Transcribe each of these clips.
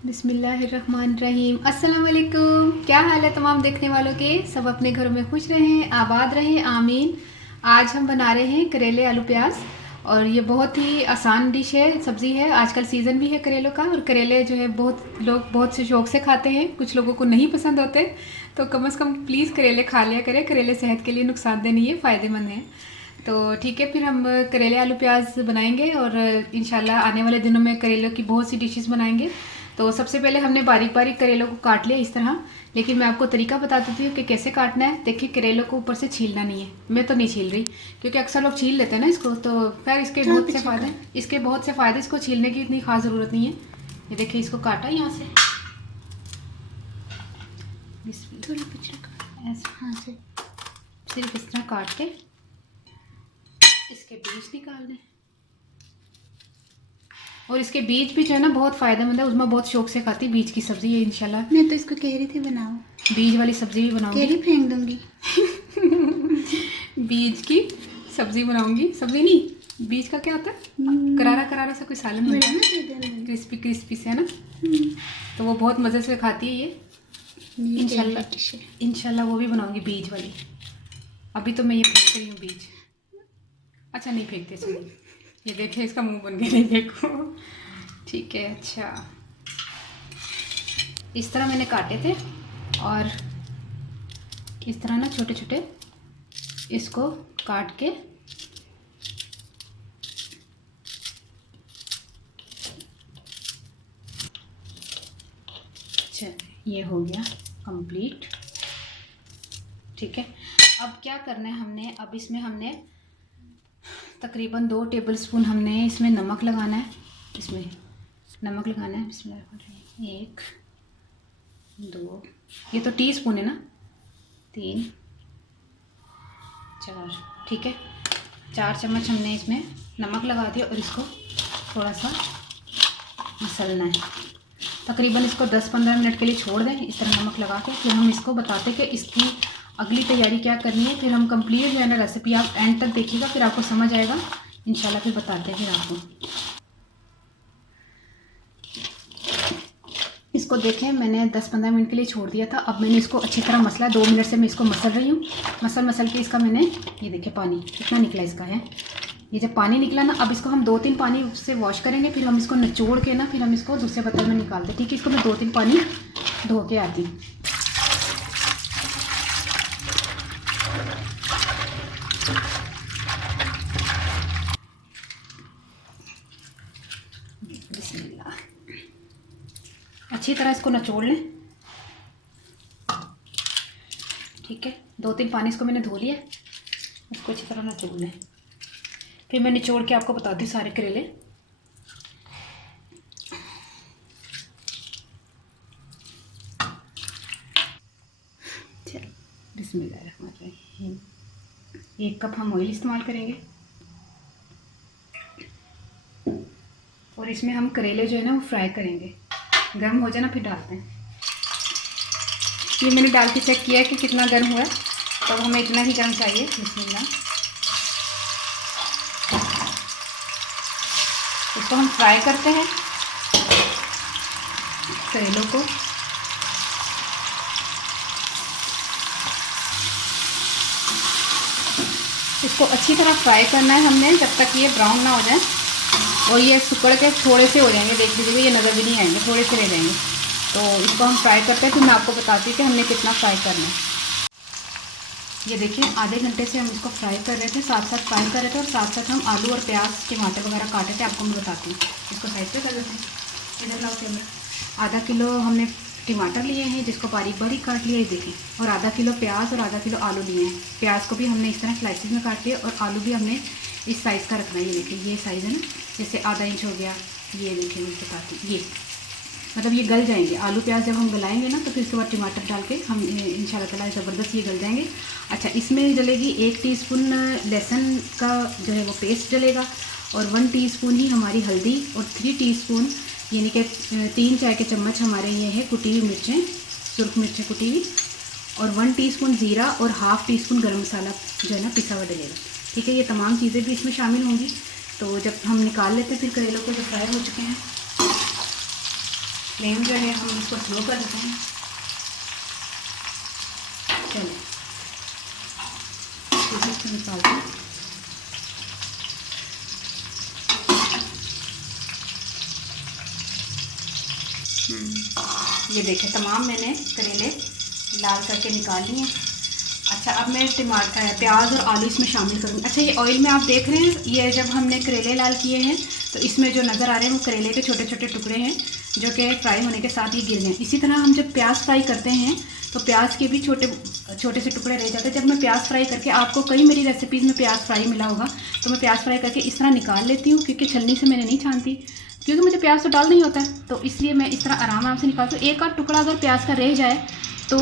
बिस्मिल्लाहिर्रहमानिर्रहीम। अस्सलाम वालेकुम। क्या हाल है तमाम देखने वालों के? सब अपने घरों में खुश रहें, आबाद रहें, आमीन। आज हम बना रहे हैं करेले आलू प्याज और ये बहुत ही आसान डिश है, सब्ज़ी है। आजकल सीज़न भी है करेलों का और करेले जो है बहुत लोग बहुत से शौक से खाते हैं, कुछ लोगों को नहीं पसंद होते। तो कम से कम प्लीज़ करेले खा लिया करें। करेले सेहत के लिए नुकसानदेह नहीं है, फ़ायदेमंद है। तो ठीक है, फिर हम करेले आलू प्याज बनाएंगे और इंशाल्लाह आने वाले दिनों में करेलों की बहुत सी डिशेस बनाएंगे। तो सबसे पहले हमने बारीक बारीक करेलों को काट लिया इस तरह, लेकिन मैं आपको तरीका बता देती हूँ कि कैसे काटना है। देखिए, करेलों को ऊपर से छीलना नहीं है, मैं तो नहीं छील रही क्योंकि अक्सर लोग छील लेते हैं ना इसको। तो खैर इसके बहुत से फ़ायदे, इसको छीलने की इतनी खास ज़रूरत नहीं है। ये देखिए, इसको काटा यहाँ से थोड़ा पीछे ऐसे, हाँ से सिर्फ इस तरह काट के इसके बीज निकालने। और इसके बीज भी जो है ना बहुत फ़ायदेमंद है। उसमें बहुत शौक से खाती बीज की सब्ज़ी है। इंशाल्लाह मैं तो इसको कह रही थी बनाओ, बीज वाली सब्ज़ी भी बनाऊंगी। केरी फेंक दूंगी। बीज की सब्ज़ी बनाऊंगी। सब्ज़ी नहीं, बीज का क्या होता है, करारा करारा सा कोई सालन होता है, क्रिस्पी क्रिस्पी से, है ना। तो वो बहुत मज़े से खाती है ये। इंशाल्लाह वो भी बनाऊंगी बीज वाली। अभी तो मैं ये फेंक रही हूँ बीज। अच्छा नहीं फेंकते, चलिए। ये देखिए, इसका मुंह बन गया, नहीं देखो। ठीक है, अच्छा इस तरह मैंने काटे थे और इस तरह ना छोटे छोटे इसको काट के अच्छा ये हो गया कंप्लीट। ठीक है, अब क्या करना है हमने, अब इसमें हमने तकरीबन 2 टेबलस्पून हमने इसमें नमक लगाना है। इसमें नमक लगाना है। बिस्मिल्लाह। 1 2, ये तो टीस्पून है ना, 3 4, ठीक है। 4 चम्मच हमने इसमें नमक लगा दिया और इसको थोड़ा सा मसलना है। तकरीबन इसको 10-15 मिनट के लिए छोड़ दें इस तरह नमक लगा के। फिर हम इसको बताते कि इसकी अगली तैयारी क्या करनी है। फिर हम कंप्लीट जो है ना रेसिपी आप एंड तक देखिएगा, फिर आपको समझ आएगा इंशाल्लाह। फिर बताते हैं फिर आपको। इसको देखें, मैंने 10-15 मिनट के लिए छोड़ दिया था। अब मैंने इसको अच्छी तरह मसला, 2 मिनट से मैं इसको मसल रही हूँ। मसल के इसका मैंने, ये देखिए पानी कितना निकला इसका है। ये जब पानी निकला ना, अब इसको हम 2-3 पानी से वॉश करेंगे। फिर हम इसको निचोड़ के ना, फिर हम इसको दूसरे बर्तन में निकालते। ठीक है, इसको मैं 2-3 पानी धो के आती हूँ। अच्छी तरह इसको निचोड़ लें। ठीक है, 2-3 पानी इसको मैंने धो लिया, इसको अच्छी तरह निचोड़ लें। फिर मैं निचोड़ के आपको बताती हूँ सारे करेले। बिस्मिल्लाहिर्रहमानिर्रहीम। 1 कप हम ऑयल इस्तेमाल करेंगे और इसमें हम करेले जो है ना वो फ्राई करेंगे। गर्म हो जाए ना फिर डालते हैं। ये मैंने डाल के चेक किया है कि कितना गर्म हुआ है, तो हमें इतना ही गर्म चाहिए। बिस्मिल्लाह। इसको हम फ्राई करते हैं करेलों को। इसको अच्छी तरह फ्राई करना है हमने, जब तक ये ब्राउन ना हो जाए और ये सिकुड़ के थोड़े से हो जाएंगे। देख लीजिएगा, ये नज़र भी नहीं आएंगे, थोड़े से रह जाएंगे। तो इसको हम फ्राई करते हैं, फिर मैं आपको बताती हूँ कि हमने कितना फ्राई करना है। ये देखिए, आधे घंटे से हम इसको फ्राई कर रहे थे, साथ साथ फ्राई कर रहे थे और साथ साथ हम आलू और प्याज टमाटर वगैरह काटे थे। आपको मैं बताती हूँ। इसको साइड पे कर देते हैं। इधर लाओ कैमरा। आधा किलो हमने टमाटर लिए हैं जिसको बारीक बारीक काट लिया, ये देखें। और आधा किलो प्याज और आधा किलो आलू लिए हैं। प्याज को भी हमने इस तरह स्लाइसिस में काट लिया और आलू भी हमने इस साइज़ का रखना है। ये देखिए, ये साइज़ है ना, जैसे आधा इंच हो गया। ये देखिए, मैं बताती हूँ, ये मतलब ये गल जाएंगे। आलू प्याज जब हम गलाएंगे ना, तो फिर उसके बाद टमाटर डाल के हम इंशाल्लाह ताला ज़बरदस्त ये गल जाएंगे। अच्छा, इसमें जलेगी 1 टीस्पून लहसुन का जो है वो पेस्ट जलेगा और 1 टीस्पून ही हमारी हल्दी और 3 टीस्पून यानी कि 3 चाय के चम्मच हमारे ये है कुटी हुई मिर्चें, सुर्ख मिर्चें कुटी हुई, और 1 टीस्पून ज़ीरा और हाफ़ टीस्पून गरम मसाला जो है ना पिसा हुआ डलेगा। ठीक है, ये तमाम चीज़ें भी इसमें शामिल होंगी। तो जब हम निकाल लेते हैं फिर करेलों को जो फ्राई हो चुके हैं, फ्लेम जो है हम इसको स्लो कर देते हैं। चलो इसको निकालते हैं। ये देखें तमाम मैंने करेले लाल करके निकाल लिए हैं। अच्छा अब मैं टमाटर प्याज और आलू इसमें शामिल करूँगी। अच्छा ये ऑयल में आप देख रहे हैं, ये जब हमने करेले लाल किए हैं तो इसमें जो नज़र आ रहे हैं वो करेले के छोटे छोटे टुकड़े हैं जो कि फ्राई होने के साथ ही गिर गए। इसी तरह हम जब प्याज फ्राई करते हैं तो प्याज के भी छोटे छोटे से टुकड़े रह जाते हैं। जब मैं प्याज फ्राई करके, आपको कई मेरी रेसिपीज़ में प्याज फ्राई मिला होगा, तो मैं प्याज फ्राई करके इस तरह निकाल लेती हूँ क्योंकि छलनी से मैंने नहीं छानती, क्योंकि मुझे प्याज तो डाल नहीं होता है, तो इसलिए मैं इस तरह आराम से निकालती हूँ। एक आध टुकड़ा अगर प्याज का रह जाए तो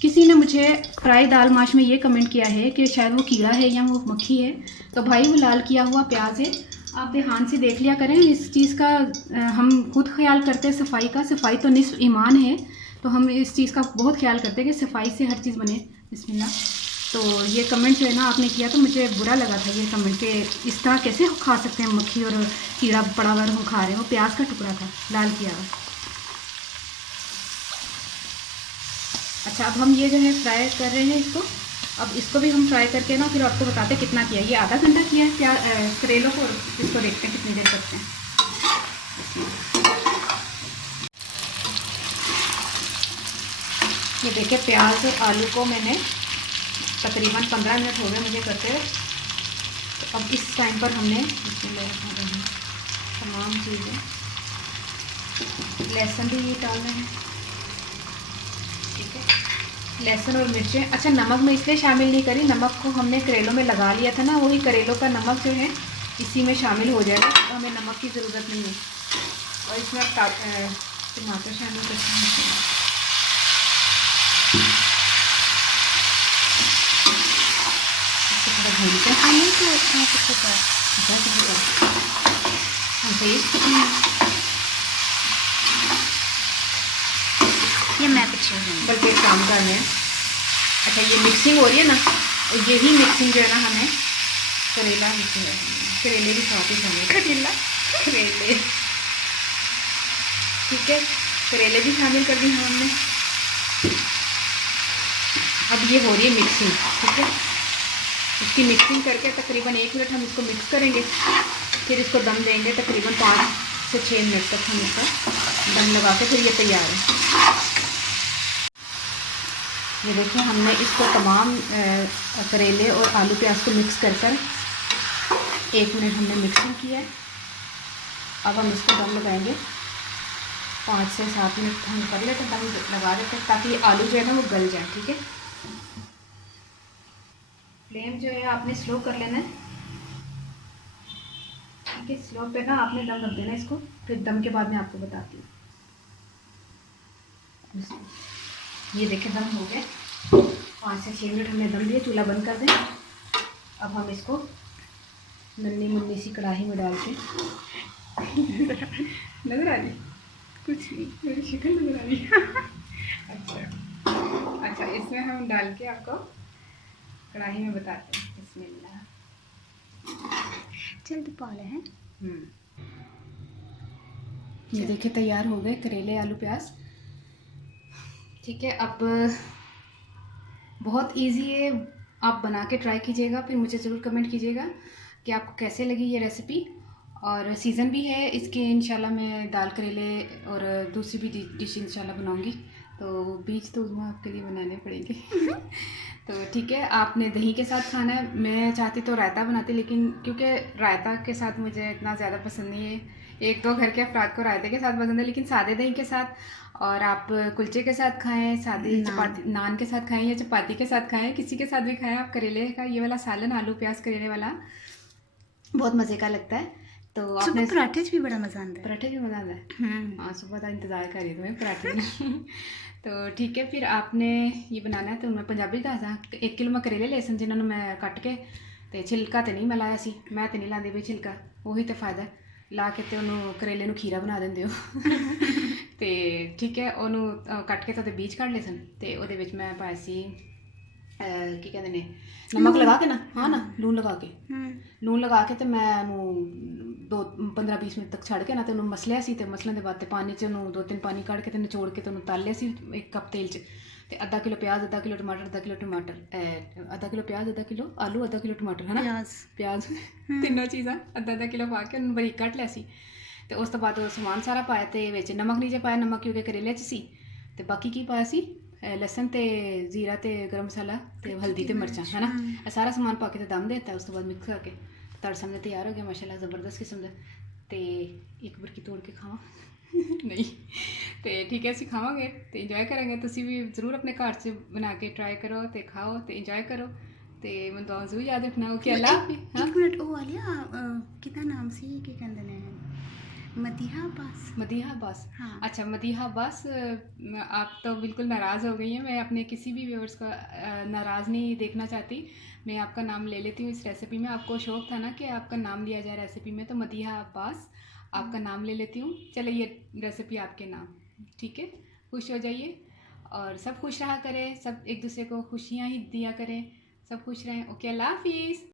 किसी ने मुझे फ्राई दाल माश में ये कमेंट किया है कि शायद वो कीड़ा है या वो मक्खी है। तो भाई वो लाल किया हुआ प्याज है, आप ध्यान से देख लिया करें। इस चीज़ का हम खुद ख्याल करते हैं सफाई का, सफाई तो निस्फ ईमान है, तो हम इस चीज़ का बहुत ख्याल करते हैं कि सफाई से हर चीज़ बने। बिस्मिल्लाह। तो ये कमेंट जो है ना आपने किया तो मुझे बुरा लगा था ये कमेंट कि इस तरह कैसे खा सकते हैं, मक्खी और कीड़ा पड़ा हुआ हम खा रहे हैं। वो प्याज का टुकड़ा था लाल किया हुआ। अच्छा अब हम ये जो है फ्राई कर रहे हैं इसको, अब इसको भी हम फ्राई करके ना फिर आपको बताते हैं कितना किया। ये आधा घंटा किया है प्याज करेलों को, इसको देखते हैं कितनी देर करते हैं। ये देखिए प्याज और आलू को मैंने तकरीबन 15 मिनट हो गए मुझे करते हुए। तो अब इस टाइम पर हमने इसमें तमाम चीज़ें, लहसुन भी डालना है, ठीक है, लहसुन और मिर्चें। अच्छा नमक मैं इसलिए शामिल नहीं करी, नमक को हमने करेलों में लगा लिया था ना, वही करेलों का नमक जो है इसी में शामिल हो जाएगा, तो हमें नमक की ज़रूरत नहीं है। और इसमें आप टमाटर शामिल करते हैं। भूनते हैं आलू तो अच्छा पता है। ये मैं पीछे हूँ बल्कि एक काम कर लें। अच्छा ये मिक्सिंग हो रही है ना, और यही मिक्सिंग जो है ना हमें करेला करेले भी साथ ही शामिल, करेले ठीक है, करेले भी शामिल कर दी हमने। अब ये हो रही है मिक्सिंग, ठीक है, इसकी मिक्सिंग करके तकरीबन 1 मिनट हम इसको मिक्स करेंगे, फिर इसको दम देंगे तकरीबन 5 से 6 मिनट तक हम इसका दम लगा के फिर ये तैयार है। ये देखिए हमने इसको तमाम करेले और आलू प्याज को मिक्स कर 1 मिनट हमने मिक्सिंग किया है। अब हम इसको दम लगाएंगे 5 से 7 मिनट हम कर लेते हैं, दम लगा देते हैं ताकि आलू जो है ना वो गल जाए, ठीक है। फ्लेम जो है आपने स्लो कर लेना है, ठीक है, स्लो पे ना आपने दम रख देना इसको, फिर दम के बाद मैं आपको बताती हूँ। ये देखें दम हो गए, 5 से 6 मिनट हमने दम दिया, चूल्हा बंद कर दें। अब हम इसको नन्ही मुन्नी सी कढ़ाई में डाल के नजर आ रही कुछ नहीं, मेरी शक्ल नजर आ रही अच्छा इसमें हम डाल के आपको कढ़ाई में बताते हैं। बिस्मिल्लाह। जल्दी पाले हैं। ये देखिए तैयार हो गए करेले आलू प्याज, ठीक है। अब बहुत इजी है, आप बना के ट्राई कीजिएगा, फिर मुझे ज़रूर कमेंट कीजिएगा कि आपको कैसे लगी ये रेसिपी। और सीज़न भी है इसके, इंशाल्लाह मैं दाल करेले और दूसरी भी डिश इंशाल्लाह बनाऊंगी, तो बीज तो आपके लिए बनाने पड़ेंगे तो ठीक है, आपने दही के साथ खाना है, मैं चाहती तो रायता बनाती, लेकिन क्योंकि रायता के साथ मुझे इतना ज़्यादा पसंद नहीं है, 1-2 घर के अफराद को रायते के साथ पसंद है, लेकिन सादे दही के साथ, और आप कुलचे के साथ खाएं, सादे चपाती नान के साथ खाएं या चपाती के साथ खाएं, किसी के साथ भी खाएं आप। करेले का ये वाला सालन आलू प्याज करेले वाला बहुत मज़े का लगता है। तो आपने पराठे भी बड़ा मज़ा आता है, पराठे भी मज़ा आता है। हाँ सुबह का इंतज़ार कर रही तुम्हें पराठे तो ठीक है, फिर आपने ये बनाना है, तो मैं पंजाबी दसदा 1 किलो मैं करेले ले सन, जिन्होंने मैं कट के तो छिलका तो नहीं मैं लाया सी, मैं तो नहीं लाती भी छिलका, वही तो फायदा ला के तो उन्होंने करेले ਨੂੰ खीरा बना देंगे तो ठीक है, ਉਹਨੂੰ ਕੱਟ ਕੇ तो बीज ਕੱਢ ले सन, तो ਉਹਦੇ ਵਿੱਚ मैं पाया सी ਕੀ ਕਹਿੰਦੇ ਨੇ ਨਮਕ ਲਗਾ ਕੇ ਨਾ ਹਾਂ ਨਾ ਲੂਣ ਲਗਾ ਕੇ हम्म ਲੂਣ ਲਗਾ ਕੇ ਤੇ ਮੈਂ ਉਹਨੂੰ 15-20 ਮਿੰਟ ਤੱਕ ਛੱਡ ਕੇ ਨਾ ਤੇ ਉਹਨੂੰ ਮਸਲਿਆ ਸੀ ਤੇ ਮਸਲਣ ਦੇ ਬਾਅਦ ਤੇ ਪਾਣੀ 'ਚ ਉਹਨੂੰ 2-3 ਪਾਣੀ ਕੱਢ ਕੇ ਤੇ ਨਿਚੋੜ ਕੇ ਤੇ ਉਹਨੂੰ ਤਲ ਲਿਆ ਸੀ 1 ਕੱਪ ਤੇਲ 'ਚ ਤੇ ਅੱਧਾ ਕਿਲੋ ਪਿਆਜ਼ ਅੱਧਾ ਕਿਲੋ ਟਮਾਟਰ ਅੱਧਾ ਕਿਲੋ ਅੱਧਾ ਕਿਲੋ ਪਿਆਜ਼ ਅੱਧਾ ਕਿਲੋ ਆਲੂ ਅੱਧਾ ਕਿਲੋ ਟਮਾਟਰ ਹੈ ਨਾ प्याज ਪਿਆਜ਼ ਤਿੰਨੋਂ ਚੀਜ਼ਾਂ ਅੱਧਾ ਕਿਲੋ ਪਾ ਕੇ ਉਹਨੂੰ ਬਰੀਕ ਕੱਟ ਲਿਆ ਸੀ ਤੇ ਉਸ ਤੋਂ ਬਾਅਦ ਉਹ ਸਮਾਨ ਸਾਰਾ ਪਾਇਆ ਤੇ ਵਿੱਚ ਨਮਕ ਨਹੀਂ ਜੇ ਪਾਇਆ ਨਮਕ ਕਿਉਂਕਿ ਕਰੇਲੇ 'ਚ ਸੀ ਤੇ ਬਾਕੀ ਕੀ ਪਾਇਆ ਸੀ ਲਸਣ ਤੇ ਜ਼ੀਰਾ ਤੇ ਗਰਮ ਮਸਾਲਾ ਤੇ ਹਲਦੀ ਤੇ ਮਿਰਚਾਂ ਹੈ ਨਾ ਇਹ ਸਾਰਾ ਸਮਾਨ ਪਾ ਕੇ ਤੇ ਦਮ ਦੇ ਦਿੱਤਾ ਉਸ ਤੋਂ ਬਾਅਦ ਮਿਕਸ ਕਰਕੇ ਤੁਹਾਡੇ ਸਾਹਮਣੇ ਤਿਆਰ ਹੋ ਗਿਆ ਮਾਸ਼ਾਅੱਲਾ ਜ਼ਬਰਦਸਤ ਕਿਸਮ ਦਾ ਤੇ ਇੱਕ ਬਰਕੀ ਤੋੜ ਕੇ ਖਾਵਾਂ ਨਹੀਂ ਤੇ ਠੀਕ ਹੈ ਅਸੀਂ ਖਾਵਾਂਗੇ ਤੇ ਇੰਜੋਏ ਕਰਾਂਗੇ ਤੁਸੀਂ ਵੀ ਜ਼ਰੂਰ ਆਪਣੇ ਘਰ 'ਚ ਬਣਾ ਕੇ ਟਰਾਈ ਕਰੋ ਤੇ ਖਾਓ ਤੇ ਇੰਜੋਏ ਕਰੋ ਤੇ ਮੈਨੂੰ ਦੁਆ ਜ਼ਰੂਰ ਯਾਦ ਰੱਖਣਾ ਕਿ ਅੱਲਾ हाँ एक मिनट वो वालिया कितना नाम सी के कहते हैं मदीहा अब्बास मदीहा अब्बास हाँ अच्छा मदीहा अब्बास आप तो बिल्कुल नाराज़ हो गई हैं मैं अपने किसी भी व्यूअर्स का नाराज़ नहीं देखना चाहती मैं आपका नाम ले लेती हूँ इस रेसिपी में आपको शौक़ था ना कि आपका नाम लिया जाए रेसिपी में तो मदीहा अब्बास आपका नाम ले लेती हूँ चलो ये रेसिपी आपके नाम ठीक है खुश हो जाइए और सब खुश रहा करें सब एक दूसरे को खुशियाँ ही दिया करें सब खुश रहें ओके अल्लाह हाफिज़।